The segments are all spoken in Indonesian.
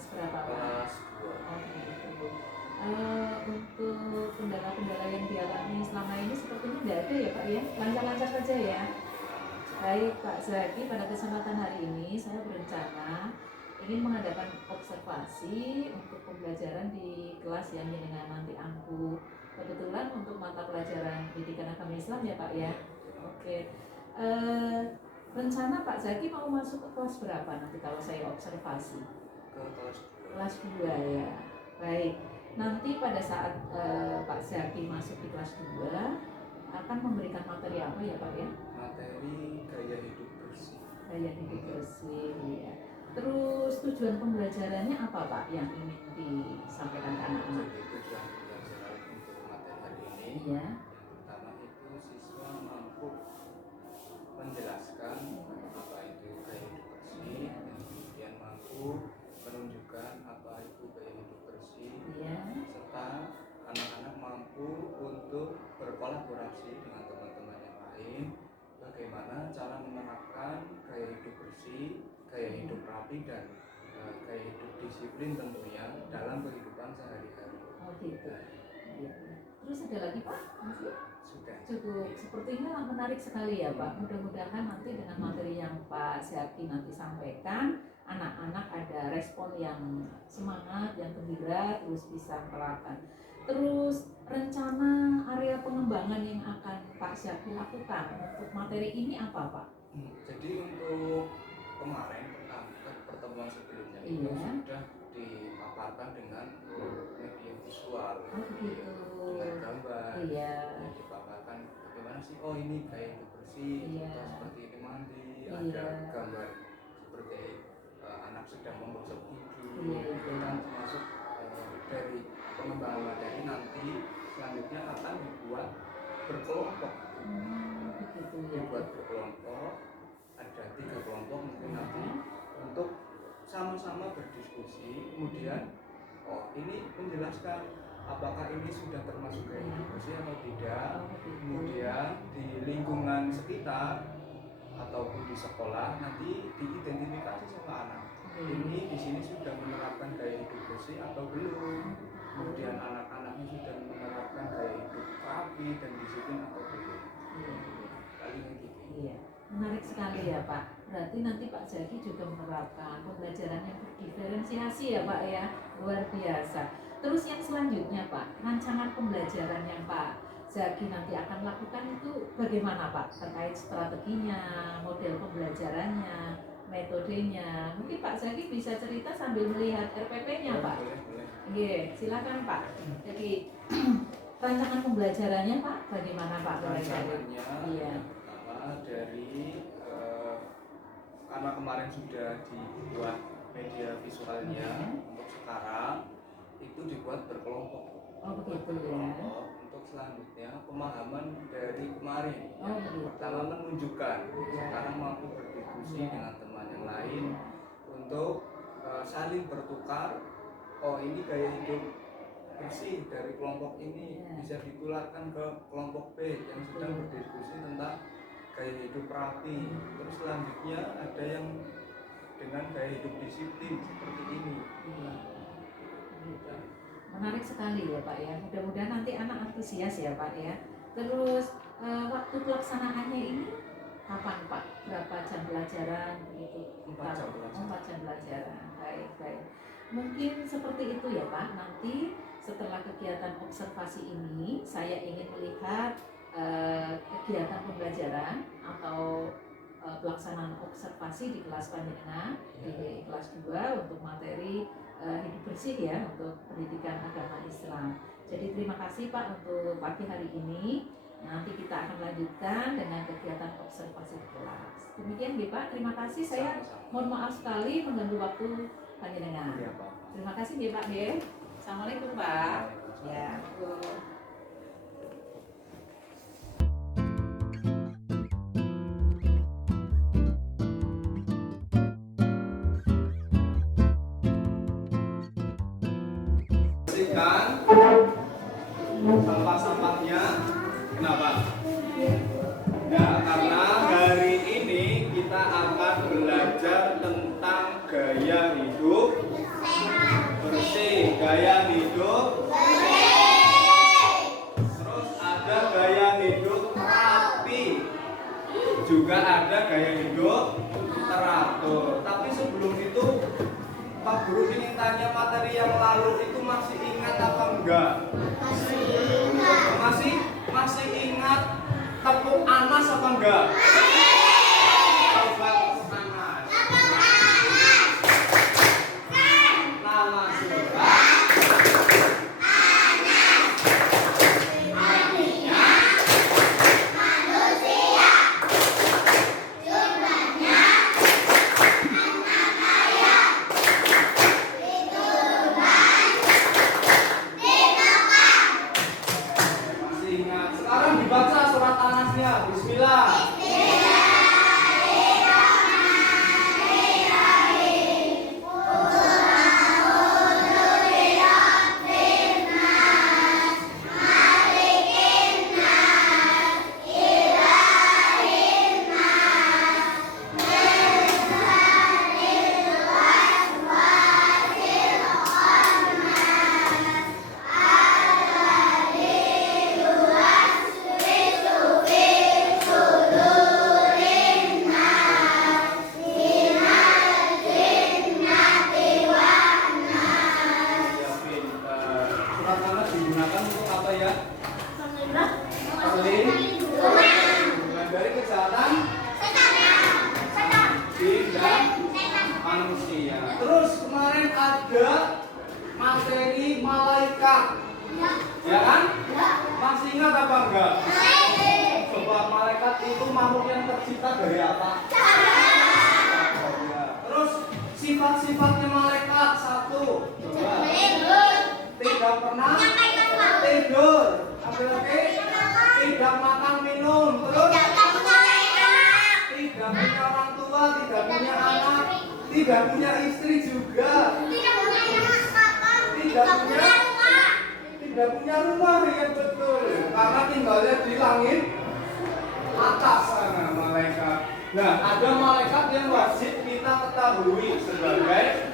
kelas berapa Pak? Kelas 2. Oh gitu. Untuk kendala-kendala yang dialami selama ini sepertinya tidak ada ya Pak ya? Lancar-lancar saja ya? Baik Pak Zaki, pada kesempatan hari ini saya berencana ingin mengadakan observasi untuk pembelajaran di kelas yang jenengan nanti angku. Kebetulan untuk mata pelajaran pendidikan agama Islam ya Pak ya? Oke. Rencana Pak Zaki mau masuk ke kelas berapa nanti kalau saya observasi? Ke kelas 2. Kelas 2 ya. Baik. Nanti pada saat Pak Zaki masuk di kelas 2 akan memberikan materi apa ya Pak ya? Materi gaya hidup bersih. Gaya hidup bersih ya. Terus tujuan pembelajarannya apa Pak yang ingin disampaikan ke anak-anak? Jadi tujuan pembelajaran untuk materi hari ini Iya. yang pertama itu siswa mampu menjelaskan apa itu gaya hidup bersih, dan kemudian mampu menunjukkan apa itu gaya hidup bersih, Iya. serta anak-anak mampu untuk berkolaborasi dengan teman-teman yang lain bagaimana cara menerapkan gaya hidup bersih, gaya hidup rapi, dan gaya hidup disiplin tentunya dalam kehidupan sehari-hari. Oh gitu. Iya. Terus ada lagi Pak? Masih? Sudah. Cukup, sepertinya menarik sekali ya Pak. Mudah-mudahan nanti dengan materi yang Pak Zaki nanti sampaikan, anak-anak ada respon yang semangat, yang gembira, terus bisa menerapkan. Terus rencana area pengembangan yang akan Pak Zaki lakukan untuk materi ini apa Pak? Jadi untuk kemarin pertemuan sebelumnya itu sudah dipaparkan dengan media visual, dengan gambar. Iya. Dipaparkan bagaimana sih, oh ini gaya hidup bersih, contoh seperti ini mandi, ada gambar seperti anak sedang menggosok gigi, itu kan termasuk dari pengembangan materi. Nanti selanjutnya akan dibuat berkelompok. Dibuat berkelompok, ada 3 kelompok mungkin nanti untuk sama-sama berdiskusi, kemudian ini menjelaskan apakah ini sudah termasuk gaya hidup bersih atau tidak. Kemudian di lingkungan sekitar ataupun di sekolah nanti diidentifikasi sama anak, ini di sini sudah menerapkan gaya hidup bersih atau belum. Kemudian anak-anaknya sudah menerapkan gaya hidup rapi dan disiplin atau belum. Iya, menarik sekali ya Pak. Berarti nanti Pak Zaki juga menerapkan pembelajaran yang berdiferensiasi ya Pak ya, luar biasa. Terus yang selanjutnya Pak, rancangan pembelajaran yang Pak Zaki nanti akan lakukan itu bagaimana Pak? Terkait strateginya, model pembelajarannya, metodenya. Mungkin Pak Zaki bisa cerita sambil melihat RPP-nya Pak. Iya, silakan Pak. Jadi rancangan pembelajarannya Pak, bagaimana Pak? Rancangannya iya. Pertama dari karena kemarin sudah dibuat media visualnya, untuk sekarang itu dibuat berkelompok. Oh begitu ya. Untuk selanjutnya pemahaman dari kemarin. Begitu. Pertama menunjukkan, sekarang mampu berdiskusi dengan teman yang lain untuk saling bertukar. Oh ini gaya hidup bersih dari kelompok ini bisa ditularkan ke kelompok B yang sedang berdiskusi tentang gaya hidup rapi. Terus selanjutnya ada yang dengan gaya hidup disiplin seperti ini. Menarik sekali ya Pak ya. Mudah-mudahan nanti anak antusias ya Pak ya. Terus waktu pelaksanaannya ini kapan Pak? Berapa jam pelajaran begitu? 4 jam pelajaran. 4 jam pelajaran. Baik. Mungkin seperti itu ya Pak. Nanti setelah kegiatan observasi ini saya ingin melihat kegiatan pembelajaran atau pelaksanaan observasi di kelas panjenengan di kelas 2 untuk materi hidup bersih ya, untuk pendidikan agama Islam. Jadi terima kasih Pak untuk pagi hari ini. Nanti kita akan lanjutkan dengan kegiatan observasi di kelas. Demikian ya Pak, terima kasih. Saya mohon maaf sekali mengganggu waktu panjenengan. Terima kasih ya Pak ya. Assalamualaikum Pak. Ya. Bersihkan sampah-sampahnya. Kenapa? Ya, karena hari ini kita akan belajar tentang gaya hidup gaya hidup. Terus ada gaya hidup rapi. Juga ada gaya hidup teratur. Tapi sebelum itu Pak Guru ingin tanya materi yang lalu itu masih ingat apa enggak? Masih ingat tepuk anas apa enggak? Coba tepuk anas. Nama surat. Artinya manusia. Jumlahnya 6 ayat. Masih ingat. Sekarang dibaca surat Anasnya. Bismillah. Surat Anas digunakan untuk apa ya? Perlindungan dari kejahatan jin dan manusia. Terus kemarin ada materi malaikat, ya kan? Masih ingat apa enggak? Coba malaikat itu makhluk yang tercipta dari apa? Terus sifat-sifatnya malaikat satu. Coba. Tidak pernah tidur, oke? Tidak makan minum, terus tidak punya orang tua, tidak punya anak, tidak punya istri juga, tidak punya rumah, ya betul, karena tinggalnya di langit atas sana malaikat. Nah, ada malaikat yang wajib kita ketahui sebagai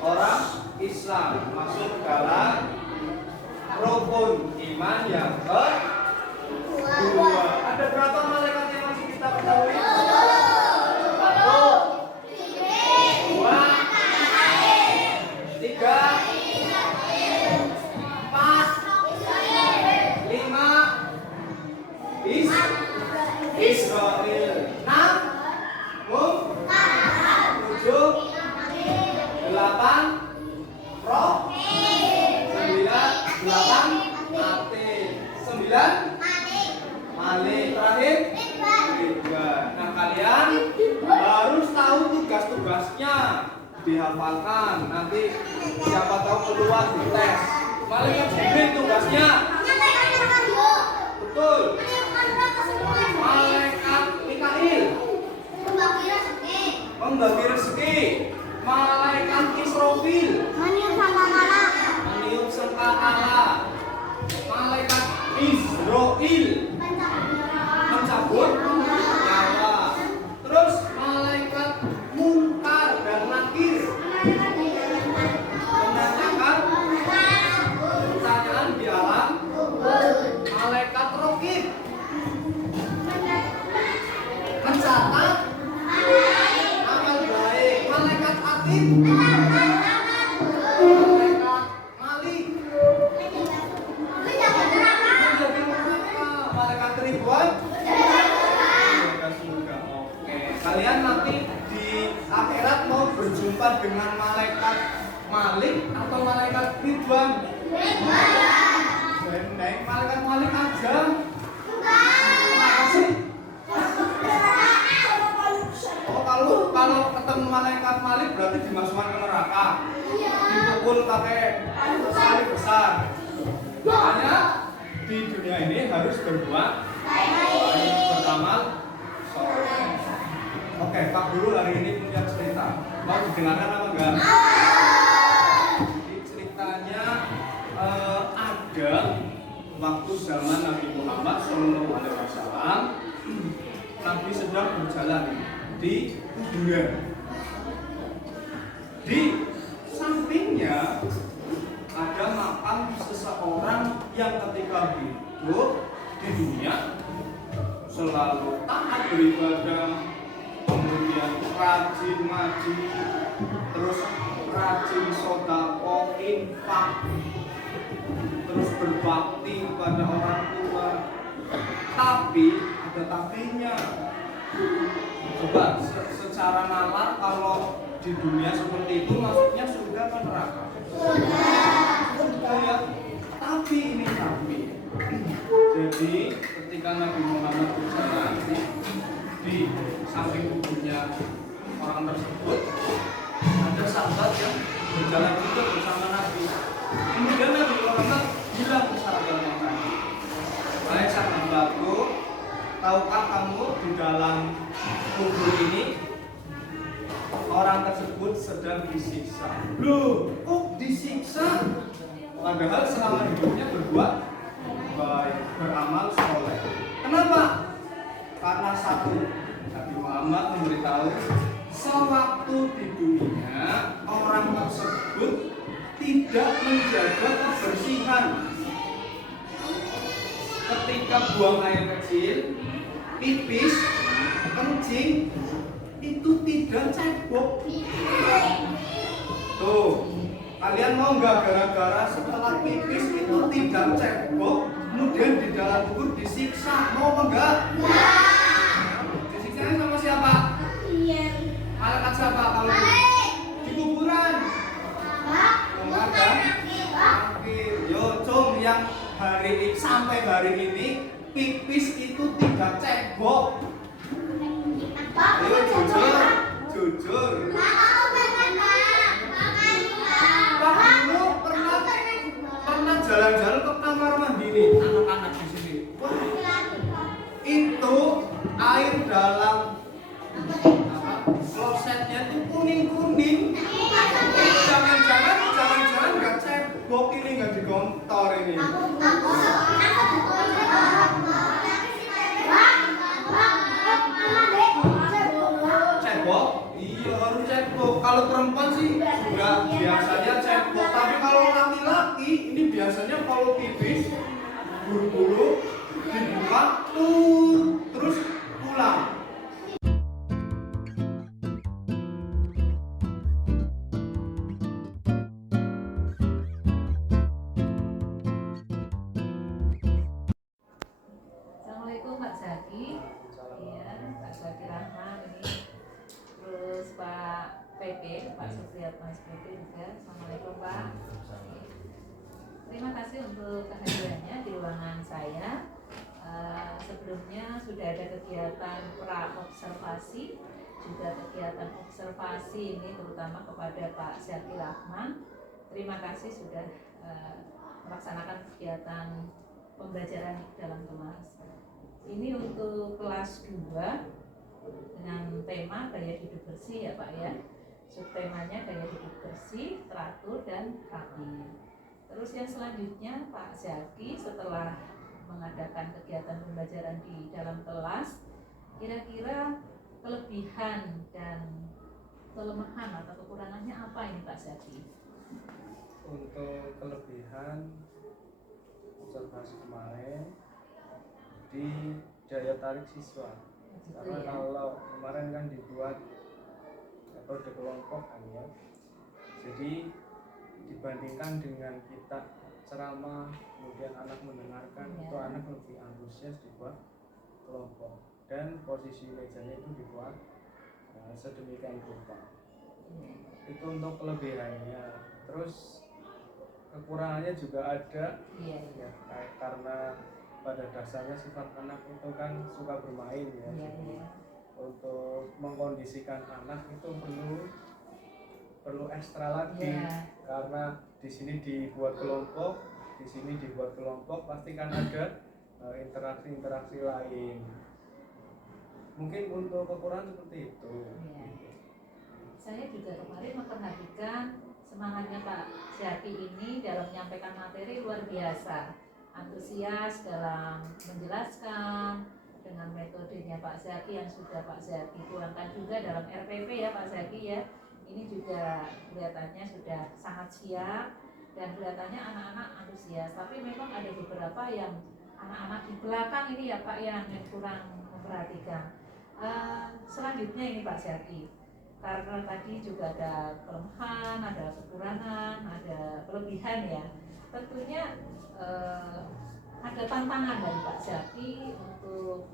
orang Islam, masuk dalam rukun iman yang kedua. Ada berapa malaikat yang masih kita ketahui? 9 Malik. Terakhir Ridwan. Nah, kalian harus tahu tugas-tugasnya, dihafalkan. Nanti siapa tahu keluar di tes. Malaikat Jibril tugasnya betul. Malaikat Mikail membagi rezeki. Malaikat Israfil meniup sangkakala. Malaikat Israil mencabut nyawa. Terus malaikat Munkar dan Nakir menanyakan pertanyaan di alam. Malaikat Raqib mencatat amal baik. Malaikat Atid, malaikat Malik, malaikat Ridwan. Oke, kalian nanti di akhirat mau berjumpa dengan malaikat Malik atau malaikat Ridwan? Naik malaikat Malik aja. Kenapa sih? Oh, kalau ketemu malaikat Malik berarti dimasukkan ke neraka. Dipukul pakai salib besar. Makanya di dunia ini harus berbuat beramal soleh. Oke, Pak Guru hari ini punya cerita. Mau didengarkan apa enggak? Di ceritanya ada waktu zaman Nabi Muhammad SAW, Nabi sedang berjalan di kuburan. Di sampingnya kita hidup di dunia selalu taat beribadah, kemudian rajin ngaji, terus rajin sedekah, infak, terus berbakti kepada orang tua. Tapi ada tapinya. Coba secara nalar kalau di dunia seperti itu maksudnya surga atau neraka? Surga ya. Tapi ini tapi. Jadi ketika Nabi Muhammad berjalan di samping kuburnya orang tersebut, ada sahabat yang berjalan juga bersama Nabi. Kemudian Nabi Muhammad bilang ke sahabat yang tadi, "Hai sahabatku, tahukah kamu di dalam kubur ini orang tersebut sedang disiksa?" Loh, kok disiksa? Padahal selama hidupnya berbuat baik, beramal soleh. Kenapa? Karena satu, Nabi Muhammad memberitahu, sewaktu di dunia orang tersebut tidak menjaga kebersihan. Ketika buang air kecil, pipis, kencing, itu tidak cebok. Tuh, kalian mau nggak gara-gara setelah pipis itu tidak cebok, kemudian di dalam kubur disiksa, mau apa enggak? Disiksanya sama siapa? Malaikat siapa kalau di kuburan? Yo, cung yang sampai hari ini pipis itu tidak cebok. Ayo jujur. Pak dulu pernah jalan-jalan ke kamar mandi nih, anak-anak di sini. Wah, itu air dalam klosetnya itu kuning-kuning. Jangan-jangan nggak cebok ini, nggak digontor ini. Cebok? Iya harus cebok. Kalau perempuan sih nggak biasanya cebok. Tapi kalau laki-laki ini biasanya kalau pipis buru-buru dibuka terus pulang. Assalamualaikum Pak Zaki. Iya, Pak Zaki Rahman ini. Terus Pak PP, Pak Supriyatna SPP juga. Assalamualaikum Pak. Terima kasih untuk kehadirannya di ruangan saya. Sebelumnya sudah ada kegiatan pra-observasi, juga kegiatan observasi ini terutama kepada Pak Zaki Rahman. Terima kasih sudah melaksanakan kegiatan pembelajaran dalam kelas. Ini untuk kelas 2 dengan tema gaya hidup bersih ya Pak ya. Subtemanya gaya hidup bersih, teratur dan rapi. Terus yang selanjutnya Pak Zaki setelah mengadakan kegiatan pembelajaran di dalam kelas, kira-kira kelebihan dan kelemahan atau kekurangannya apa ini Pak Zaki? Untuk kelebihan observasi kemarin di daya tarik siswa, karena ya? kalau kemarin kan dibuat metode kelompok kan ya, jadi dibandingkan dengan kita ceramah kemudian anak mendengarkan, itu anak lebih antusias dibuat kelompok dan posisi mejanya itu dibuat sedemikian rupa. Itu untuk kelebihannya. Terus kekurangannya juga ada ya, karena pada dasarnya sifat anak itu kan suka bermain ya. Untuk mengkondisikan anak itu perlu ekstra lagi karena di sini dibuat kelompok, di sini dibuat kelompok, pasti kan ada interaksi lain. Mungkin untuk kekurangan seperti itu. Saya juga kemarin memperhatikan semangatnya Pak Zaki ini dalam menyampaikan materi luar biasa, antusias dalam menjelaskan dengan metodenya Pak Zaki yang sudah Pak Zaki tuangkan juga dalam RPP ya Pak Zaki ya. Ini juga kelihatannya sudah sangat siap dan kelihatannya anak-anak antusias. Tapi memang ada beberapa yang anak-anak di belakang ini ya Pak yang kurang memperhatikan. Selanjutnya ini Pak Syarki, karena tadi juga ada kelemahan, ada kekurangan, ada kelebihan ya. Tentunya ada tantangan dari Pak Syarki untuk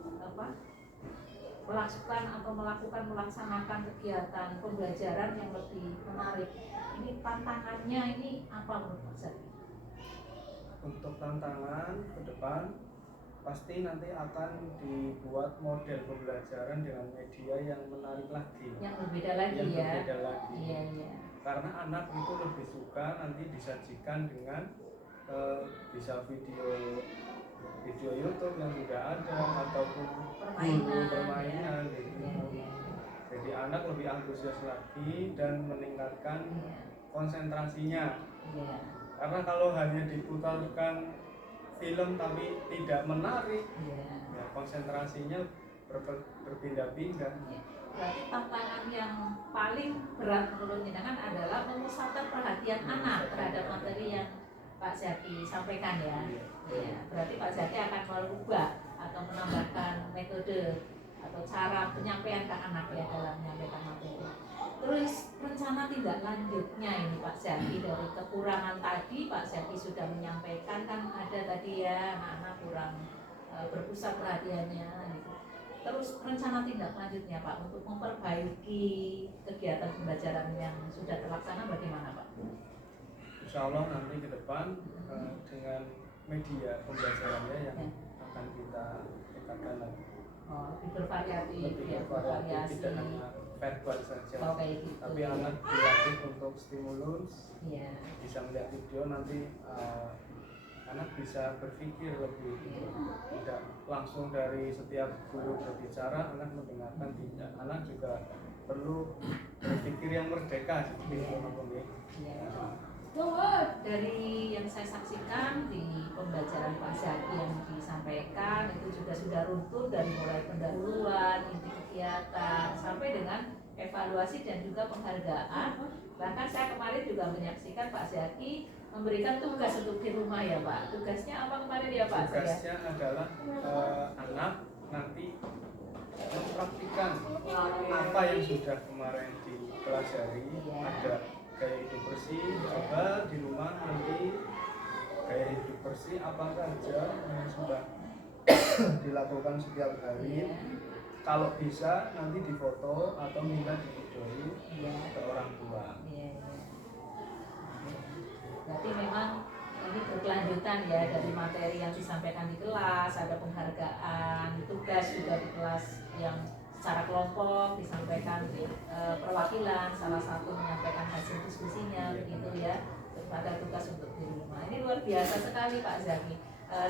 melaksanakan kegiatan pembelajaran yang lebih menarik. Ini tantangannya ini apa menurut Pak Syarki? Untuk tantangan ke depan pasti nanti akan dibuat model pembelajaran dengan media yang menarik lagi, yang berbeda lagi yang ya. berbeda lagi. Iya, iya. Karena anak itu lebih suka nanti disajikan dengan bisa video YouTube yang sudah ada ataupun permainan gitu. Iya. Jadi anak lebih antusias lagi dan meningkatkan konsentrasinya. Iya. Karena kalau hanya diputarkan film tapi tidak menarik, ya konsentrasinya berpindah-pindah. Berarti tantangan yang paling berat menurut jenengan adalah memusatkan perhatian anak terhadap materi yang Pak Syarki sampaikan ya. Ya, berarti Pak Syarki akan merubah atau menambahkan metode atau cara penyampaian ke anak ya dalam menyampaikan materi. Terus rencana tindak lanjutnya ini Pak Syarki, dari kekurangan tadi Pak Syarki sudah menyampaikan kan ada tadi ya anak-anak kurang berpusat perhatiannya gitu. Terus rencana tindak lanjutnya Pak untuk memperbaiki kegiatan pembelajaran yang sudah terlaksana bagaimana Pak? Insya Allah nanti ke depan dengan media pembelajarannya yang akan kita tingkatkan lagi. Lebih bervariatif, tidak hanya verbal saja, gitu. tapi anak dilatih untuk stimulus, bisa melihat video nanti anak bisa berpikir lebih, tidak langsung dari setiap guru berbicara anak mendengarkan, tidak, anak juga perlu berpikir yang merdeka seperti itu. Dari yang saya saksikan di pembelajaran Pak Syarki yang disampaikan itu juga sudah runtun dari mulai pendahuluan, inti kegiatan sampai dengan evaluasi dan juga penghargaan. Bahkan saya kemarin juga menyaksikan Pak Syarki memberikan tugas untuk di rumah ya Pak. Tugasnya apa kemarin ya Pak? Tugasnya adalah anak nanti mempraktikkan apa yang sudah kemarin dipelajari. Ada gaya hidup bersih, coba di rumah nanti gaya hidup bersih apa saja yang sudah dilakukan setiap hari. Kalau bisa nanti difoto atau minta divideoin ke orang tua. Berarti memang ini berkelanjutan ya dari materi yang disampaikan di kelas, ada penghargaan, tugas juga di kelas yang secara kelompok disampaikan perwakilan salah satu menyampaikan hasil diskusinya begitu ya, ada tugas untuk di rumah. Ini luar biasa sekali Pak Zaki.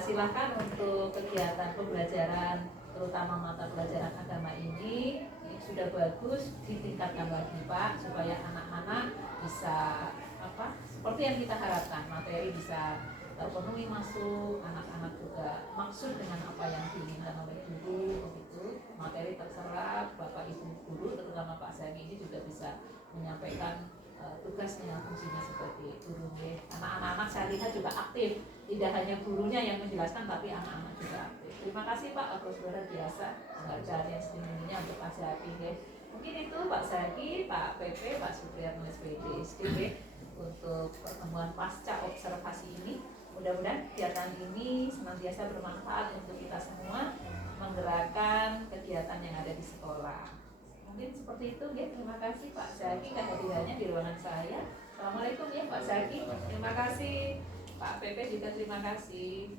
Silahkan untuk kegiatan pembelajaran terutama mata pelajaran agama ini sudah bagus, ditingkatkan lagi Pak supaya anak-anak bisa seperti yang kita harapkan, materi bisa terpenuhi masuk, anak-anak juga maksud dengan apa yang diinginkan oleh guru begitu, materi terserap, Bapak Ibu guru terutama Pak Zaki ini juga bisa menyampaikan tugasnya, fungsinya sebagai guru. Anak-anak saya lihat juga aktif, tidak hanya gurunya yang menjelaskan tapi anak-anak juga aktif. Terima kasih Pak atas luar biasa penghargaan yang setinggi-tingginya untuk Pak Zaki. Mungkin itu Pak Zaki, Pak PP, Pak Supriyatno SPD SDB untuk pertemuan pasca observasi ini. Mudah-mudahan kegiatan ini senantiasa bermanfaat untuk kita semua, menggerakkan kegiatan yang ada di sekolah. Mungkin seperti itu ya. Terima kasih Pak Zaki kehadirannya di ruangan saya. Assalamualaikum ya Pak Zaki. Terima kasih Pak PP juga terima kasih.